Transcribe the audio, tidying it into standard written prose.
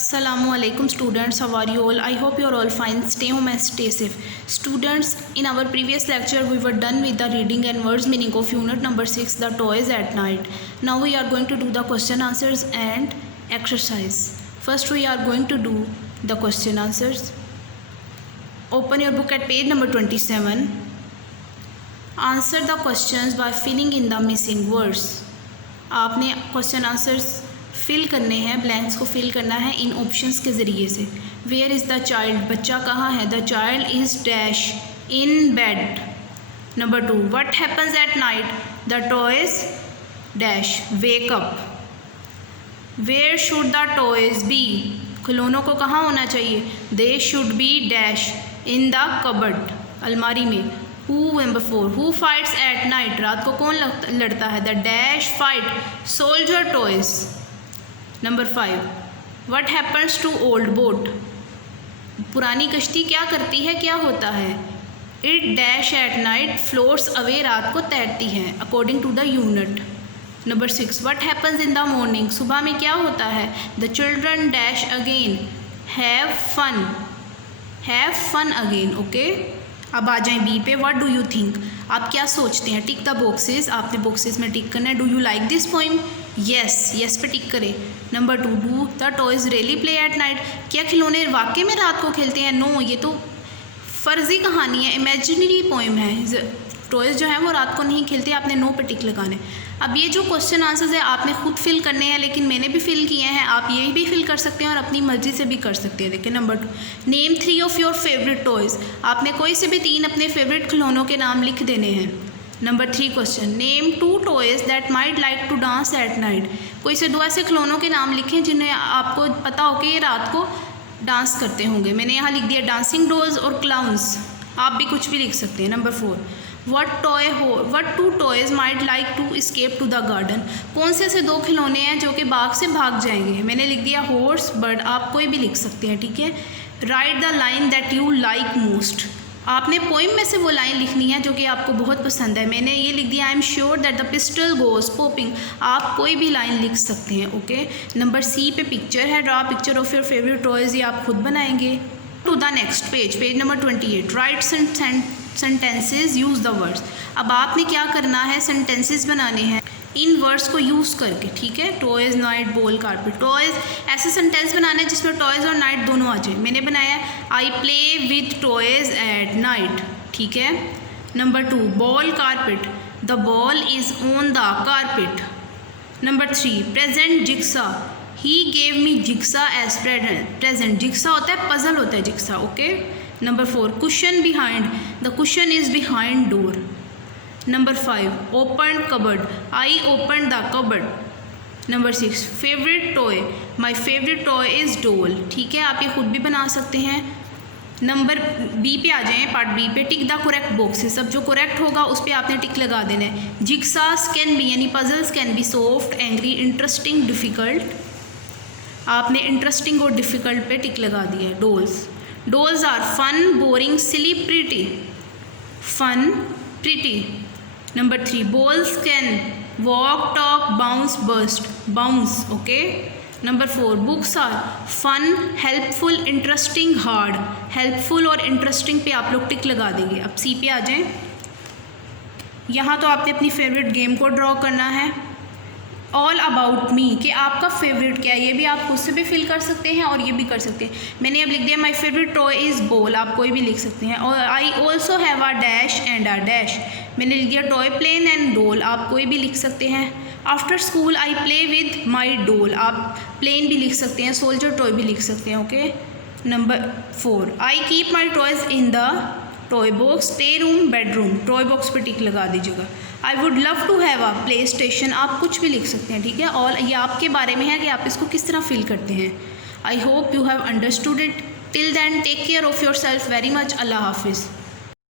Assalamualaikum students, how are you all? I hope you are all fine. Stay home and stay safe. Students, in our previous lecture we were done with the reading and words meaning of unit number 6, the toys at night. Now we are going to do the question answers and exercise. First we are going to do the question answers. Open your book at page number 27. Answer the questions by filling in the missing words. आपने question answers fill करने हैं, blanks को fill करना है इन options के ज़रिए से. Where is the child, बच्चा कहाँ है. The child is dash in bed. Number 2, what happens at night. The toys dash wake up. Where should the toys be, खिलौनों को कहाँ होना चाहिए. They should be dash in the cupboard, अलमारी में. Number 4, who fights at night, रात को कौन लड़ता है. The dash fight soldier toys. Number 5, what happens to old boat, पुरानी कश्ती क्या करती है, क्या होता है. It dash at night floats away, रात को तैरती है according to the unit. Number 6, what happens in the morning, सुबह में क्या होता है. The children dash again have fun again. Okay, अब आ जाएं बी पे. व्हाट डू यू थिंक, आप क्या सोचते हैं. टिक द बॉक्सेस, आपने बॉक्सेस में टिक करना है. Do you like this poem. Yes पे टिक करें. Number 2, do the toys really play at night, क्या खिलौने वाकई में रात को खेलते हैं. नो, ये तो फर्जी कहानी है, इमेजिनरी पोइम है. टॉयज जो है वो रात को नहीं खेलते. आपने नो पे टिक लगाने. अब ये जो क्वेश्चन आंसर्स है आपने खुद फिल करने हैं, लेकिन मैंने भी फिल किए हैं. आप ये भी फिल कर सकते हैं और अपनी मर्जी से भी कर सकते हैं. देखिए number 2, name 3 of your favourite toys, आपने कोई से भी 3 अपने फेवरेट खिलौनों के नाम लिख देने हैं. Number 3 question, name 2 toys that might like to dance at night, कोई से 2 ऐसे खिलौनों के नाम लिखें जिन्हें आपको पता हो कि ये रात को डांस करते होंगे. मैंने यहाँ लिख दिया डांसिंग डॉल्स और क्लाउन्स, आप भी कुछ भी लिख सकते हैं. Number 4, what 2 toys might like to escape to the garden, कौन से ऐसे 2 खिलौने हैं जो कि बाग से भाग जाएंगे. मैंने लिख दिया हॉर्स, बर्ड, आप कोई भी लिख सकते हैं. ठीक है. Right the line that you like most, आपने पोइम में से वो लाइन लिखनी है जो कि आपको बहुत पसंद है. मैंने ये लिख दिया I am sure that the pistol goes popping, आप कोई भी लाइन लिख सकते हैं. ओके. नंबर सी पे पिक्चर है, draw picture of your favourite toys, ये आप खुद बनाएंगे. To the next page number 28, write sentences use the words. अब आपने क्या करना है, सेंटेंसेज बनाने हैं इन वर्ड्स को यूज़ करके. ठीक है. Toys, night, ball, carpet. Toys, ऐसे सेंटेंस बनाना है जिसमें टॉयज और नाइट दोनों आ जाए. मैंने बनाया I play with toys at night. ठीक है. Number 2, ball, carpet, the ball is on the carpet. Number 3, present, jigsaw, he gave me jigsaw as present. Jigsaw होता है पजल, होता है jigsaw. Okay. Number 4, cushion behind, the cushion is behind door. Number 5, open cupboard, I open the cupboard. Number 6, favourite toy, my favourite toy is doll. ठीक है, आप ये खुद भी बना सकते हैं. नंबर बी पे आ जाएं, पार्ट बी पे. टिक द करेक्ट बॉक्सेस, अब जो करेक्ट होगा उस पर आपने टिक लगा देना है. जिक्सास कैन बी, यानी puzzles can be soft, angry, interesting, difficult. आपने इंटरेस्टिंग और डिफ़िकल्ट पे टिक लगा दिया है. Dolls are fun, boring, silly, pretty. Fun, pretty. Number 3, balls can walk, talk, bounce, burst, bounce. Okay. Number 4, books are fun, helpful, interesting, hard. Helpful और interesting पे आप लोग टिक लगा देंगे. अब सी पे आ जाएं. यहाँ तो आपने अपनी फेवरेट गेम को ड्रॉ करना है. ऑल अबाउट मी, कि आपका फेवरेट क्या है, ये भी आप खुद से भी फिल कर सकते हैं और ये भी कर सकते हैं. मैंने अब लिख दिया माई फेवरेट टॉय इज़ बॉल, आप कोई भी लिख सकते हैं. और I also have a dash and a dash, मैंने लिख दिया टॉय, प्लेन एंड डॉल, आप कोई भी लिख सकते हैं. After school I play with my doll, आप प्लेन भी लिख सकते हैं, सोल्जर टॉय भी लिख सकते हैं. Okay. Number 4, I keep my toys in the toy box, play room, bedroom. Toy box पर टिक लगा दीजिएगा. I would love to have a play station, आप कुछ भी लिख सकते हैं. ठीक है. और ये आपके बारे में है कि आप इसको किस तरह फिल करते हैं. I hope you have understood it. Till then take care of yourself very much. अल्लाह हाफिज़.